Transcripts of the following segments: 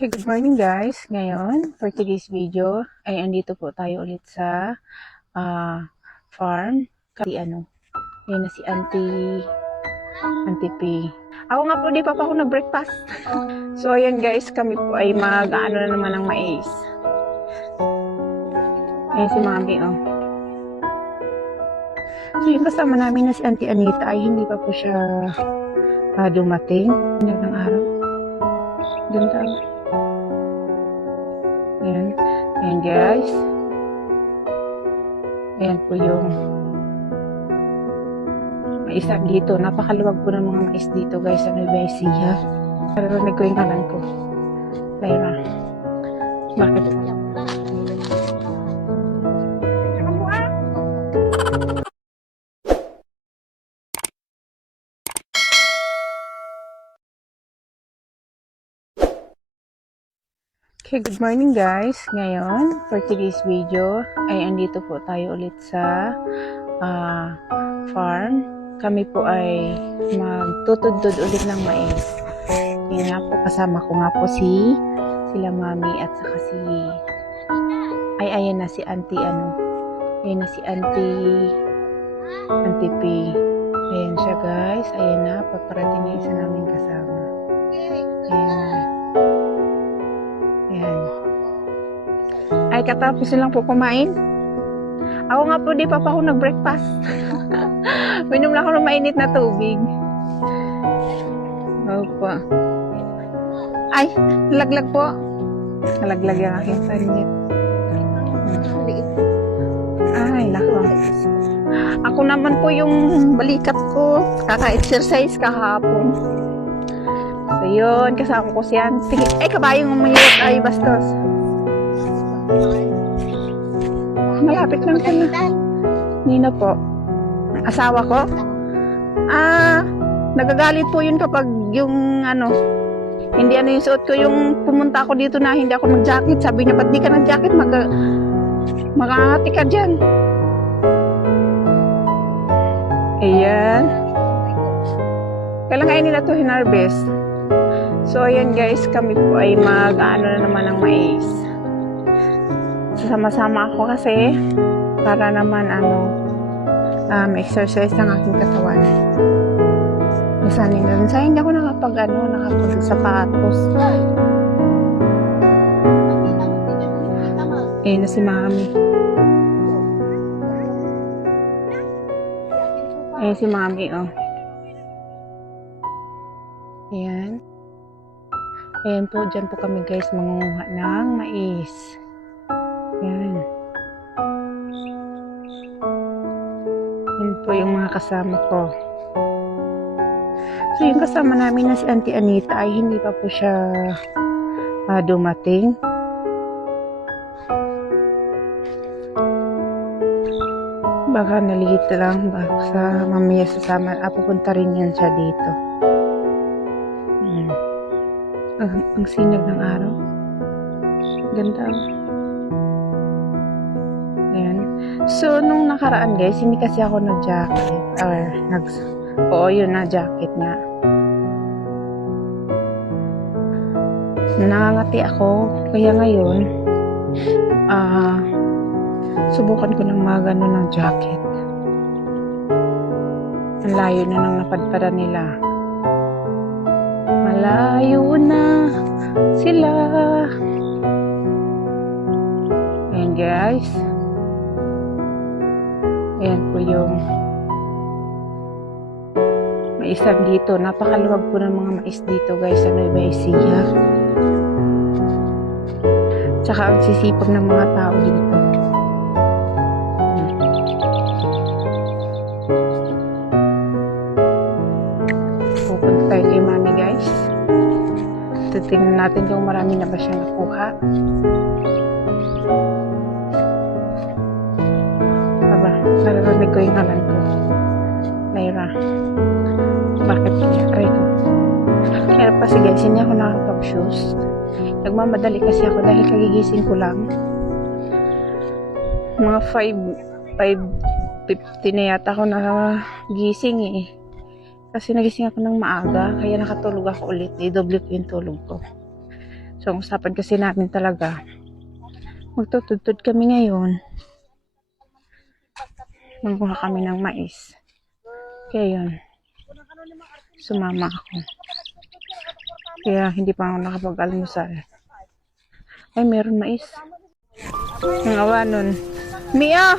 Okay, good morning guys. Ngayon, for today's video, ay andito po tayo ulit sa farm. Kasi ayun na si Auntie P. Ako nga po, di pa ako nag-breakfast. So, ayan guys, kami po ay mag-ano na naman ng mais. Ayan si Mami, oh. So, yung kasama namin na si Auntie Anita ay hindi pa po siya dumating. Ng araw. Ganda. Ayan. Ayan guys. Ayan po yung mais dito. Napakaluwag po ng mga mais dito guys sa Nueva Ecija. Narinig ko yung kanan ko. Lyra. Bakit? Okay, good morning guys. Ngayon, for today's video, ay andito po tayo ulit sa farm. Kami po ay magtutudtod ulit ng mais. Yan nga po, kasama ko nga po sila Mami at saka ayan na si Auntie ayan na si Auntie P. Ayan siya guys. Ayan na, paparating na isa namin kasama. Ayan. Ayan. Ay, katapos lang po kumain. Ako nga po, di pa ako nag-breakfast. Minom lang ako ng mainit na tubig. Opo. Ay, laglag po. Nalaglag yung aking panit. Ay, nako. Ako naman po yung balikat ko. Kaka-exercise kahapon. So, yun. Kasama ko si Auntie. Ay, kabayong umayot. Ay, bastos. Malapit lang sila. Nino po. Asawa ko? Nagagalit po yun kapag yung hindi yung suot ko. Yung pumunta ako dito na hindi ako nag-jacket. Sabi niya, ba't di ka nag-jacket? Makakati ka dyan. Ayan. Kailan ngayon nila ito hinarvest. So, ayan guys, kami po ay mag-ano na naman ng mais. Sasama-sama ako kasi para naman ma-exercise ng aking katawan. Masanin na rin. Sayang hindi ako nakapag-sapatos. Ayan na si Mami. Ayan si Mami, oh. Ayan. Ayan po, dyan po kami guys mangunguha ng mais. Ayan. Ayan po yung mga kasama ko. So yung kasama namin na si Auntie Anita ay hindi pa po siya dumating. Baka naligit lang. Baka mamaya sasama. Pupunta rin yan siya dito. Ang sinag ng araw. Ganda. Ayan. So, nung nakaraan guys, hindi kasi ako nag-jacket. Oo, yun na, jacket nga. Nangangati ako. Kaya ngayon, subukan ko ng mga gano'n ng jacket. Ang layo na ng napadpada nila. Malayo na sila. Ayan guys. Ayan po yung mais dito. Napakaluwag po ng mga mais dito guys sa Nueva Ecija. Tsaka ang sisipag ng mga tao dito. Pupunta tayo kay Mami guys. Tingnan natin kung marami na ba siya nakuha. Aba, narinig ko yung kanan ko. Lyra. Bakit kaya? Aray ko. Kaya pa guys, hindi ako nakapag-shoes. Nagmamadali kasi ako dahil kagigising ko lang. Mga 5:50 na yata ako nagising eh. Kasi nagising ako ng maaga, kaya nakatulog ako ulit. I-double ko yung tulog ko. So, ang usapan kasi namin talaga, magtutudtod kami ngayon. Manguha kami ng mais. Kaya yun, sumama ako. Kaya hindi pa ako nakapag-almusal. Ay, meron mais. Ang awa nun. Mia!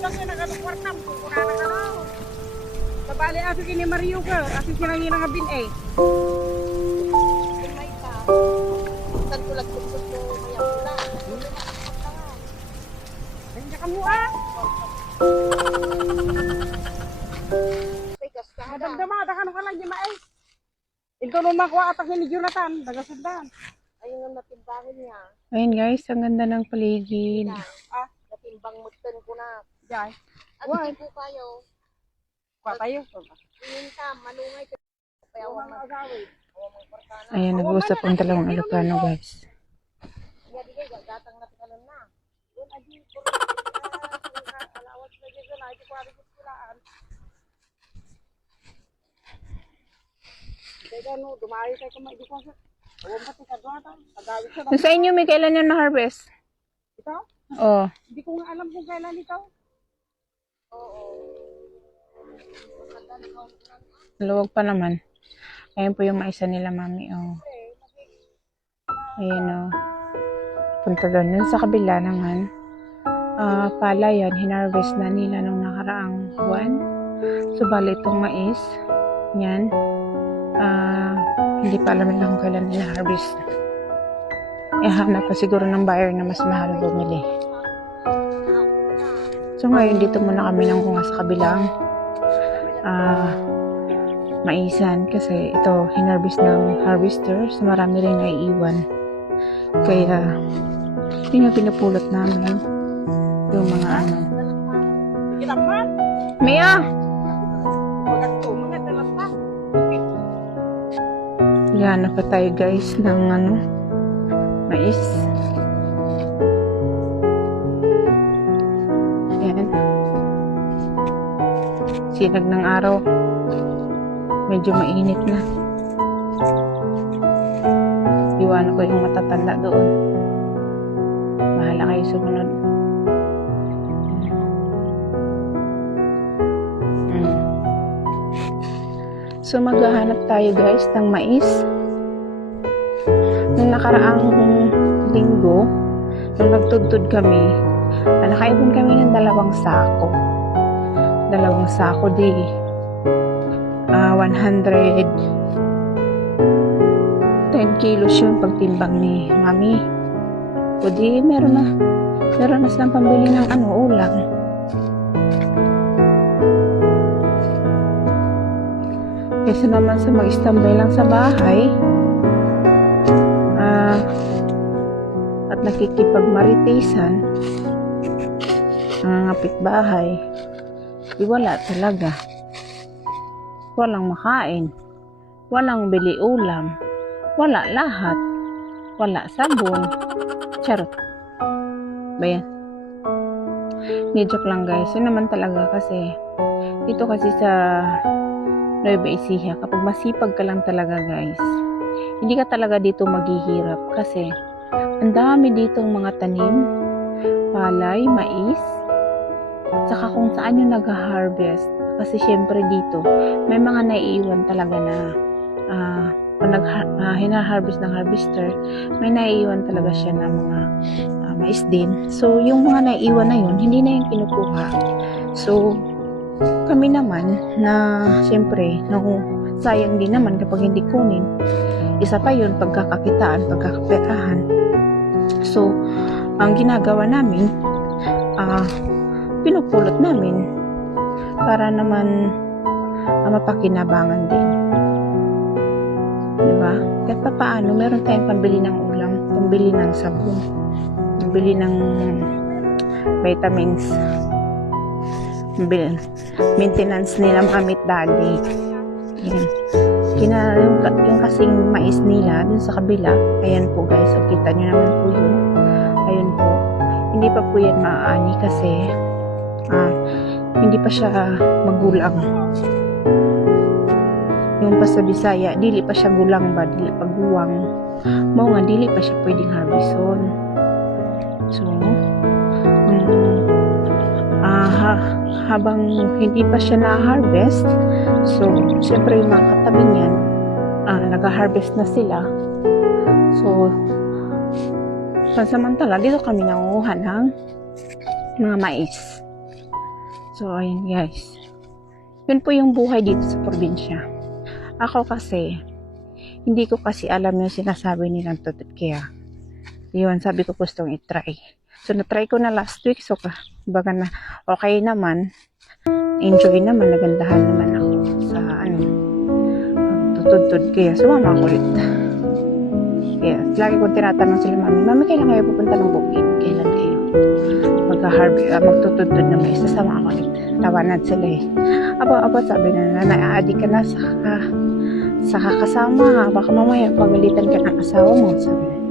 Kasi nagkakwartam kung kuna na ka na. Sabali aso kini Mario ka. Aso sinang nga bin eh. May ka. Tagtulag ko maya pula. Nandiyan ka mo ah. Madamdama, dakan ka lang di mais. Ito nung makuha atak ni Jonathan. Dagasundan. Ayun ang natimbangan niya. Ayun guys, ang ganda ng paligid. Ah, natimbang mutan ko na. Diyan. At hindi po kayo. Kuha tayo. Tingin ka, malungay ka. Kaya huwag mag-agawin. Ayan, nag-uusap ang dalawang Ilocano guys. Hindi kayo, gatang natin ka na. Doon, adi, puro alawat na dito na. Ito ko aring kulaan. Kaya no, dumari tayo kumay. Di ko sa... Huwag pati ka doon. Agawin siya. Sa inyo, may kailan yan na-harvest? Ito? Oo. Hindi ko nga alam kung kailan ito. Oo. Luwag pa naman. Ayan po yung maisa nila, mami. Oh. Ayan o. Punta doon. Yun sa kabila naman. Pala yan. Hinarvest na nila nung nakaraang buwan. So, bali itong mais. Yan. Hindi pa alam nila kung kailan nila harvest. Hanap pa siguro ng buyer na mas mahal bumili. So, ngayon dito muna kami nang kunga sa kabilang maisan kasi ito hinarvest ng harvester, so marami rin naiiwan, kaya yun yung pinupulot namin yung mga ano. Mia! Yan, pa tayo guys ng ano, mais. Yan, sinag ng araw. Medyo mainit na. Iwanan ko yung matatanda doon. Bahala kayo sumunod. So maghahanap tayo guys ng mais. Nung nakaraang linggo, nung nagtudtod kami, nakaipon kami ng 2 sako. 2 sako di 110 kilos yung pagtimbang ni mami. O di meron na silang pambili ng ulam. Kaysa naman sa mag-istambay lang sa bahay at nakikipagmaritisan ang kapitbahay, di wala talaga. Walang makain, walang bili ulam, wala lahat, wala sabon, charot. Bayan. Joke lang guys, yun naman talaga kasi dito kasi sa Nueva Ecija, kapag masipag ka lang talaga guys, hindi ka talaga dito maghihirap kasi ang dami ditong mga tanim, palay, mais, at saka kung saan yung nag-harvest. Kasi syempre dito, may mga naiiwan talaga na pag hina-harvest ng harvester, may naiiwan talaga siya ng mga mais din. So, yung mga naiiwan na yun, hindi na yung kinukuha. So, kami naman na syempre, sayang din naman kapag hindi kunin. Isa pa yun, pagkakakitaan, pagkakaperahan. So, ang ginagawa namin, pinupulot namin para naman mapakinabangan din. Diba? Kahit pa paano, meron tayong pambili ng ulam, pambili ng sabon, pambili ng vitamins, maintenance nila mamit daddy. Yan. Yung kasing mais nila dun sa kabila, ayan po guys, so kita nyo naman po yun. Ayun po, hindi pa po yan maaani kasi hindi pa siya magulang. Yung pa sa Bisaya, dili pa siya gulang ba, dili pa guwang. mao nga dili pa siya pwedeng harveston. So, habang hindi pa siya na-harvest, so, syempre yung mga katabi niyan, nag-harvest na sila. So, pansamantala, dito kami nangunguha ng mga mais. So, ayun guys. Yun po yung buhay dito sa probinsya. Ako kasi, hindi ko kasi alam yung sinasabi nilang totoo. Kaya, yun, sabi ko gustong itry. So, na-try ko na last week. So, baga na okay naman. Enjoy naman. Nagandahan naman ako sa tutudtod. Kaya, sumama ako ulit. Kaya, lagi kong tinatanong sila, Mami, kailan kayo pupunta ng bukid? Kailan kayo magtutudtod na mais? Sasama ako ulit. Tawanan sila eh. Aba, sabi na, naaadi ka na sa kakasama. Baka mamaya pagalitan ka ng asawa mo. Sabi na.